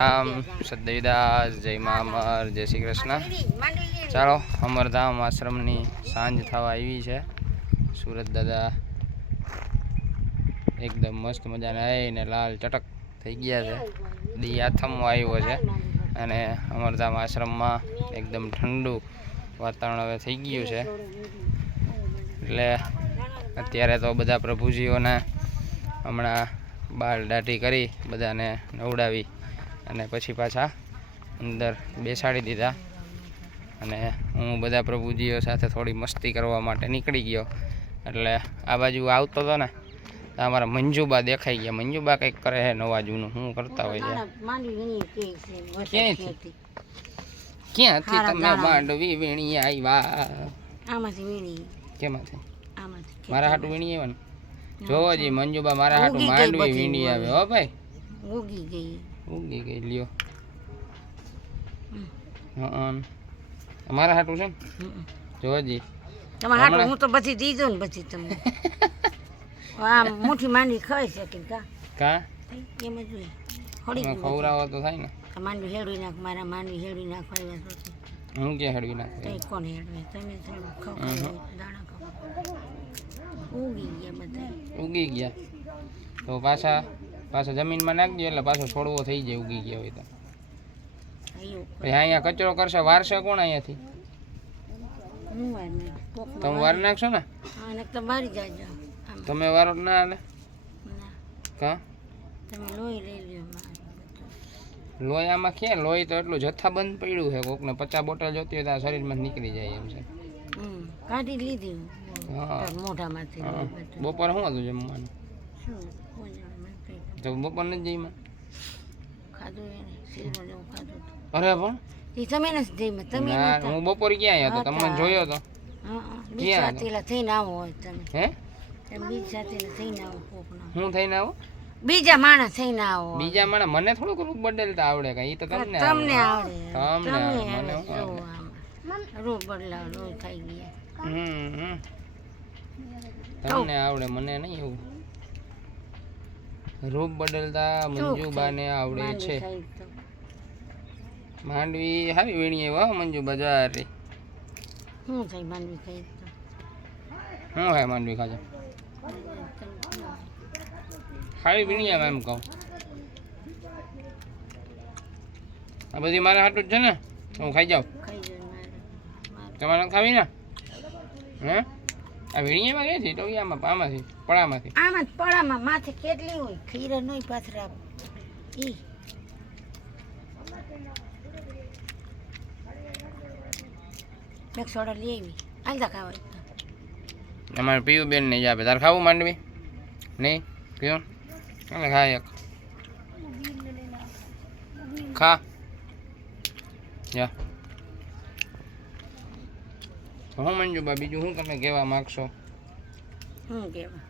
રામ સદૈદાસ જય મા અમર જય શ્રી કૃષ્ણ। ચાલો અમરધામ આશ્રમની સાંજ થવા આવી છે। સુરત દાદા એકદમ મસ્ત મજાના આવીને લાલ ચટક થઈ ગયા છે। દી આથમો આવ્યો છે અને અમરધામ આશ્રમમાં એકદમ ઠંડુ વાતાવરણ હવે થઈ ગયું છે। એટલે અત્યારે તો બધા પ્રભુજીઓને હમણાં બાળ દાઢી કરી બધાને નવડાવી અને પછી પાછા અંદર બેસાડી દીધા અને હું બધા પ્રભુજીઓ સાથે થોડી મસ્તી કરવા માટે નીકળી ગયો। એટલે આ બાજુ આવતો હતો ને તો અમારા મંજુબા દેખાઈ ગયા। મંજુબા કંઈક કરે છે નવા જૂનું શું કરતા હોય છે? ક્યાંથી તમે માંડવી વીણી આવ્યા? કેમાંથી? મારા હાટું વીણી આવ્યા ને? જોવો જી મંજુબા મારા હાટું માંડવી વીણી આવે હો ભાઈ। ઉગી ગઈ લ્યો। અમારા હાટું છે ને જોજી તમારા હાટું હું તો બધી દીધો ને પછી તમને આ મુઠી માંડવી ખાઈ શકે કા એમ જ હોય હોડી ખવરાવો તો થાય ને। માંડવી હેડવી નાખ મારા માંડવી હેડવી નાખવા હું ક્યાં હેડવી નાખ કોણ હેડવે તમે ખાવ દાણા ખાવ ઉગી ગયા બધા ઉગી ગયા તો પાછા જમીનમાં નાખજો એટલે પાછો છોડવો થઈ જાય ઉગી ગયા હોય તો। અહીંયા કચરો કરશે વારશે કોણ અહીંયાથી? તમે વાર નાખશો ને? તમે વારો ના હાલે કા? લોહી આમાં ક્યાં લોહી તો એટલું જથ્થાબંધ પડ્યું છે। કોકને 50 બોટલ જોતી હોય તો આ શરીરમાં નીકળી જાય એમ છે। કાઢી લીધી મોઢામાંથી। બપોર શું હતું જમવાનું? તો બપોર નથી જઈમાં અરે પણ તમે નથી તમે હું બપોર ક્યાં આવ્યો હતો? તમને જોયો તો ક્યાં થઈને આવો હોય તમે હે બીજ સાથે થઈને આવો હું થઈને આવો બીજા માણસ થઈને આવો બીજા માણસ મને થોડુંક રૂપ બદલતા આવડે કઈ તો તમને તમને આવડે તમને રૂપ બદલાવ લોહી ખાઈ ગયા તમને આવડે મને નહીં એવું રૂપ બદલતા મંજુબાને આવડે છે। માંડવી હારી વીણી આવ્યો મંજુ બજાર શું થાય માંડવી ખાઈ શું હે માંડવી ખાજો હારી વીણી આવે એમ કહું। આ બધી મારા હાટું જ છે ને હું ખાઈ જાઉં તમારે ખાવી ને હે આ વીણીમાં ક્યાંથી તો આમાંથી પડામાંથી આમાં પડામાં માથે કેટલી હોય ખીરા નોય પાથરા ઈ મેં સોડા લઈ આવી આલદા ખાવા અમારે પીવું બેન નહીં જ આપે। તારે ખાવું માંડવી નહીં પીવું એટલે ખાય એક ખા યા હું મંજુબા બીજું શું તમે કહેવા માગશો? શું કહેવા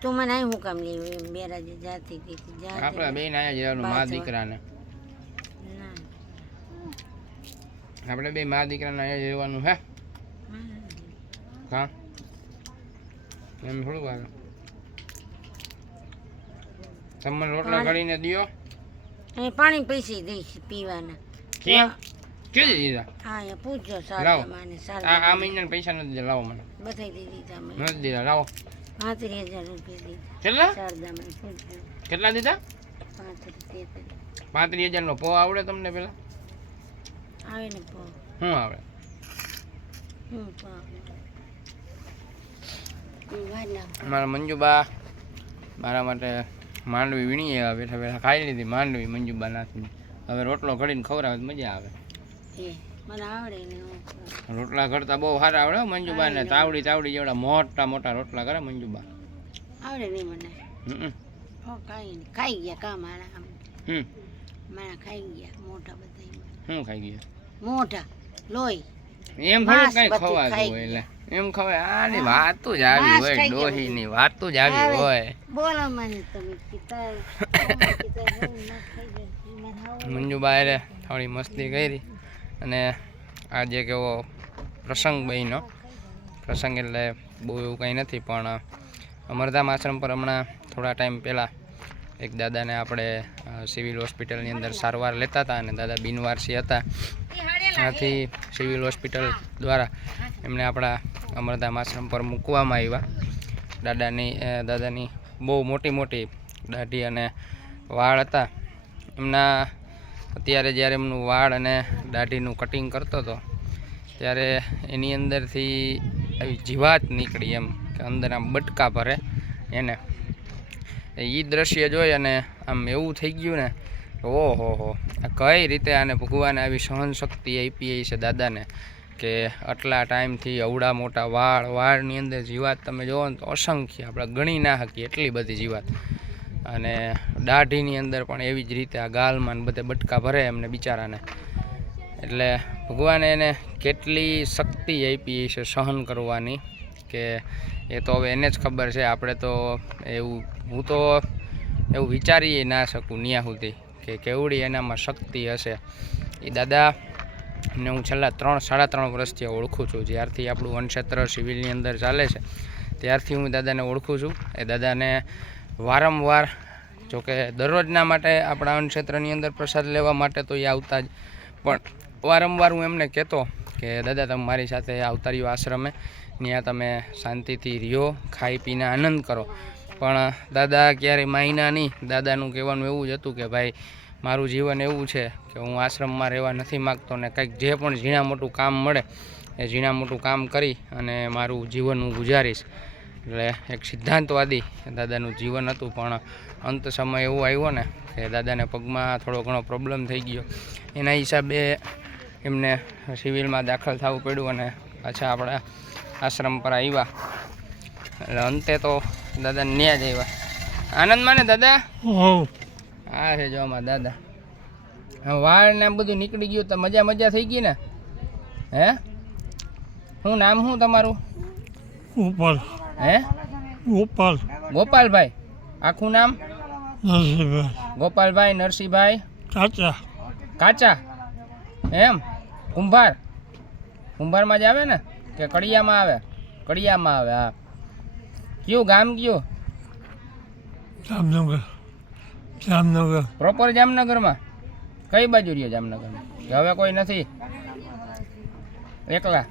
તું મને અહીં હું કામ લેવું એમ બેરાજે જાતી હતી આપણે બેન આયા જવાનું મા દીકરાને આપણે બે મા દીકરાને અહીંયા જવાનું હે હા એમ થોડું આવે તમને રોટલા ઘડીને દો પાણી પૈસી દઈશ પીવાના કેમ કેજી દીધા? હા એ પૂછજો આ મહિનાના પૈસા નથી દીધા લાવો મને બધાઈ દીધા નથી દીધા લાવો 35,000 રૂપિયા દીધા કેટલા શારદામાં પૂછજો કેટલા દીધા? 35,000 નો પો આવડે તમને પેલા આવે ને પો શું આવડે મારા મંજુબા મારા માટે માંડવી વીણી આવ્યા બેઠા બેઠા ખાઈ લીધી માંડવી મંજુબા નાખીને હવે રોટલો ઘડીને ખવડાવે મજા આવે। રોટલા ઘડતા બહુ સારા આવડે મંજુબા ને તાવડી જેવડા મોટા મોટા રોટલા કરે મંજુબા આવડે નહીં મને ખાઈ ગયા કા મારા મારા ખાઈ ગયા મોટા બધા શું ખાઈ ગયા મોટા લોહી એમ થોડું કઈ ખવાતું હોય એટલે એમ ખવાય આની વાતું જ આવી હોય ડોહી ની વાતું જ આવી હોય બોલો મને તમે મંજુબા એ થોડી મસ્તી કરી અને આજે કેવો પ્રસંગ બન્યો પ્રસંગ એટલે બહુ એવું કંઈ નથી પણ અમરધામ આશ્રમ પર હમણાં થોડા ટાઈમ પહેલાં એક દાદાને આપણે સિવિલ હોસ્પિટલની અંદર સારવાર લેતા હતા અને દાદા બિનવારસી હતા. આથી સિવિલ હોસ્પિટલ દ્વારા એમને આપણા અમરધામ આશ્રમ પર મૂકવામાં આવ્યા. દાદાની બહુ મોટી દાઢી અને વાળ હતા. એમના અત્યારે જ્યારે એમનું વાળ અને દાઢીનું કટિંગ કરતો હતો ત્યારે એની અંદરથી આવી જીવાત નીકળી, એમ કે અંદર આમ બટકા ભરે એને. એ દ્રશ્ય જોઈ અને આમ એવું થઈ ગયું ને, ઓહો આ કઈ રીતે આને ભગવાને આવી સહનશક્તિ આપી છે દાદાને કે આટલા ટાઈમથી અવડા મોટા વાળની અંદર જીવાત તમે જોવો ને તો અસંખ્ય, આપણે ગણી ના શકીએ એટલી બધી જીવાત. અને દાઢીની અંદર પણ એવી જ રીતે આ ગાલમાં બધે બટકા ભરે એમને બિચારાને. એટલે ભગવાને એને કેટલી શક્તિ આપી છે સહન કરવાની કે એ તો હવે એને જ ખબર છે. આપણે તો હું તો એવું વિચારી ના શકું ન્યા સુધી કે કેવડી એનામાં શક્તિ હશે. એ દાદાને હું છેલ્લા 3-3.5 વર્ષથી ઓળખું છું. જ્યારથી આપણું વનક્ષેત્ર સિવિલની અંદર ચાલે છે ત્યારથી હું દાદાને ઓળખું છું. એ દાદાને વારંવાર, જોકે દરરોજના માટે આપણા વનક્ષેત્રની અંદર પ્રસાદ લેવા માટે તો એ આવતા જ, પણ વારંવાર હું એમને કહેતો કે દાદા તમે મારી સાથે આવતા રહ્યો આશ્રમે, ત્યાં તમે શાંતિથી રહ્યો, ખાઈ પીને આનંદ કરો. પણ દાદા ક્યારેય માયના નહીં. દાદાનું કહેવાનું એવું જ હતું કે ભાઈ મારું જીવન એવું છે કે હું આશ્રમમાં રહેવા નથી માગતો ને કંઈક જે પણ ઝીણા મોટું કામ મળે એ ઝીણા મોટું કામ કરી અને મારું જીવન હું ગુજારીશ. એટલે એક સિદ્ધાંતવાદી દાદાનું જીવન હતું. પણ અંત સમય એવો આવ્યો ને કે દાદાને પગમાં થોડો ઘણો પ્રોબ્લેમ થઈ ગયો. એના હિસાબે એમને સિવિલમાં દાખલ થવું પડ્યું અને પાછા આપણા આશ્રમ પર આવ્યા. એટલે અંતે તો દાદા ન્યા જ આવ્યા. આનંદમાં ને દાદા? હા છે જો આમાં દાદા. વાળ ને બધું નીકળી ગયું તો મજા થઈ ગઈ ને? હે શું નામ શું તમારું? ગોપાલ. હે ગોપાલ. ગોપાલભાઈ. આખું નામ? નરસિંહભાઈ. ગોપાલભાઈ નરસિંહભાઈ કાચા. એમ કુંભારમાં જ આવે ને કે કડિયામાં આવે? કડિયામાં આવે. હા. કયું ગામ કયું? જામનગર. પ્રોપર જામનગરમાં? કઈ બાજુ રહ્યો જામનગરમાં? હવે કોઈ નથી? એકલા?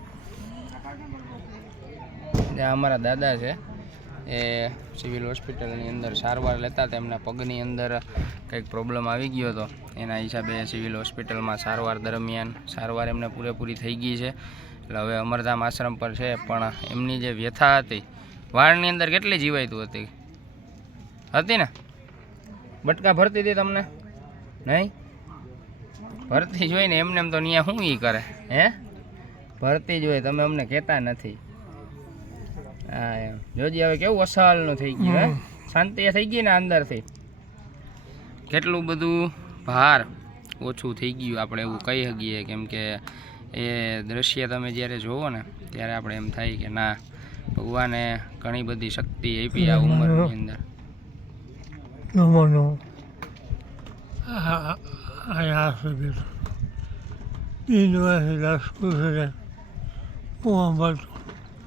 અમારા દાદા છે એ સિવિલ હોસ્પિટલની અંદર સારવાર લેતા હતા. એમના પગની અંદર કંઈક પ્રોબ્લેમ આવી ગયો હતો. એના હિસાબે સિવિલ હોસ્પિટલમાં સારવાર દરમિયાન સારવાર એમને પૂરેપૂરી થઈ ગઈ છે. એટલે હવે અમરધામ આશ્રમ પર છે. પણ એમની જે વ્યથા હતી વાળની અંદર કેટલી જીવાતું હતી ને? બટકા ભરતી હતી તમને? નહીં ભરતી જ હોય ને એમને એમ તો ત્યાં શું ઈ કરે? હે ભરતી જ હોય, તમે અમને કહેતા નથી. હા એમ જોજી હવે કેવું અસલનું થઈ ગયું. હે શાંતિ થઈ ગઈ ને અંદરથી? કેટલું બધું ભાર ઓછું થઈ ગયું આપણે એવું કહી શકીએ. કેમ કે એ દ્રશ્ય તમે જ્યારે જોવો ને ત્યારે આપણે એમ થાય કે ના, ભગવાને ઘણી બધી શક્તિ આપી આ ઉંમરની અંદર.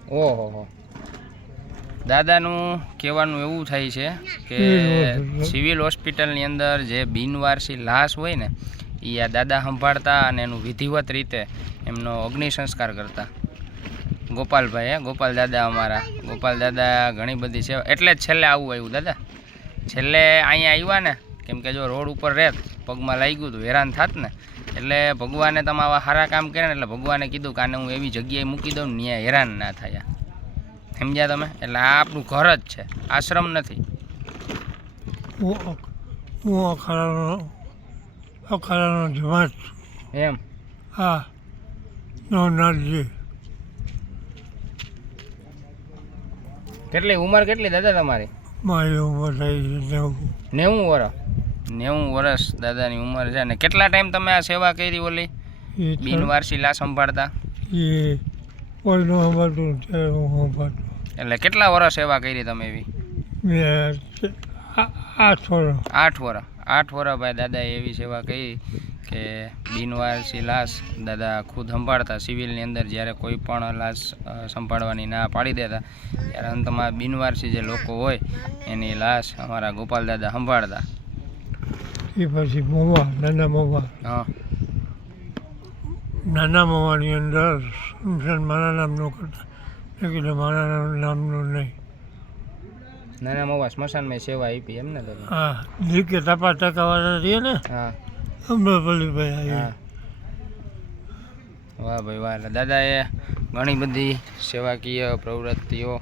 ઓહો, દાદાનું કહેવાનું એવું થાય છે કે સિવિલ હોસ્પિટલની અંદર જે બિનવારસી લાશ હોય ને એ આ દાદા સંભાળતા અને એનું વિધિવત રીતે એમનો અગ્નિ સંસ્કાર કરતા. ગોપાલભાઈ, ગોપાલ દાદા અમારા. ગોપાલ દાદા ઘણી બધી સેવા, એટલે જ છેલ્લે આવું આવ્યું દાદા. છેલ્લે અહીંયા આવ્યા ને, કેમ કે જો રોડ ઉપર રહેત પગમાં લાગ્યું હતું, હેરાન થાત ને, એટલે ભગવાને તમે આવા સારા કામ કર્યા ને એટલે ભગવાને કીધું કે આને હું એવી જગ્યાએ મૂકી દઉં ને ત્યાં હેરાન ના થયા. સમજ્યા તમે? એટલે આ આપણું ઘર જ છે, આશ્રમ નથી. હું અખાડાનો જમાત એમ? હા. નવનાથજી. કેટલી ઉંમર કેટલી દાદા તમારી? મારી ઉંમર થઈ 90 વર્ષ. 90 વર્ષ દાદાની ઉંમર છે. ને કેટલા ટાઈમ તમે આ સેવા કરી ઓલી બિનવારસી લાશ સંભાળતા? કોઈનું સંભાળતું ત્યારે હું સંભાળતો. એટલે કેટલા વર્ષ સેવા કરી તમે એવી? 8 વર્ષ. 8 વર્ષ ભાઈ દાદાએ એવી સેવા કરી કે બિનવારસી લાશ દાદા ખુદ સંભાળતા સિવિલની અંદર. જ્યારે કોઈ પણ લાશ સંભાળવાની ના પાડી દેતા ત્યારે અંતમાં બિનવારસી જે લોકો હોય એની લાશ અમારા ગોપાલ દાદા સંભાળતા. એ પછી મોવા નાના મોવા હા નાના મોવાની અંદર સુનસાન મારા નામનો કરતા. મેં કીધું મારા નામનું નહીં. નાના મવા સ્મશાનમાં સેવા આપી એમ ને દાદા? હા દીકે તાપા ટકાવાળા રહીએ ને હા અમરાપલ્લીભાઈ હા. વાહ ભાઈ વાહ. એટલે દાદાએ ઘણી બધી સેવાકીય પ્રવૃત્તિઓ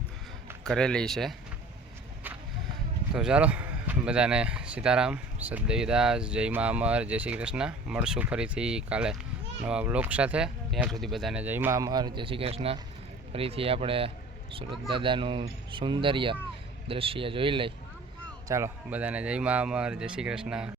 કરેલી છે. તો ચાલો બધાને સીતારામ, સદદેવીદાસ, જય મા અમર, જય શ્રી કૃષ્ણ. મળશું ફરીથી કાલે નવા બ્લોગ સાથે. ત્યાં સુધી બધાને જય મા અમર, જય શ્રી કૃષ્ણ. ફરીથી આપણે સુરત દાદાનું સુંદર્ય દ્રશ્ય જોઈ લઈ. ચાલો બધાને જય મા અમર, જય શ્રી કૃષ્ણ.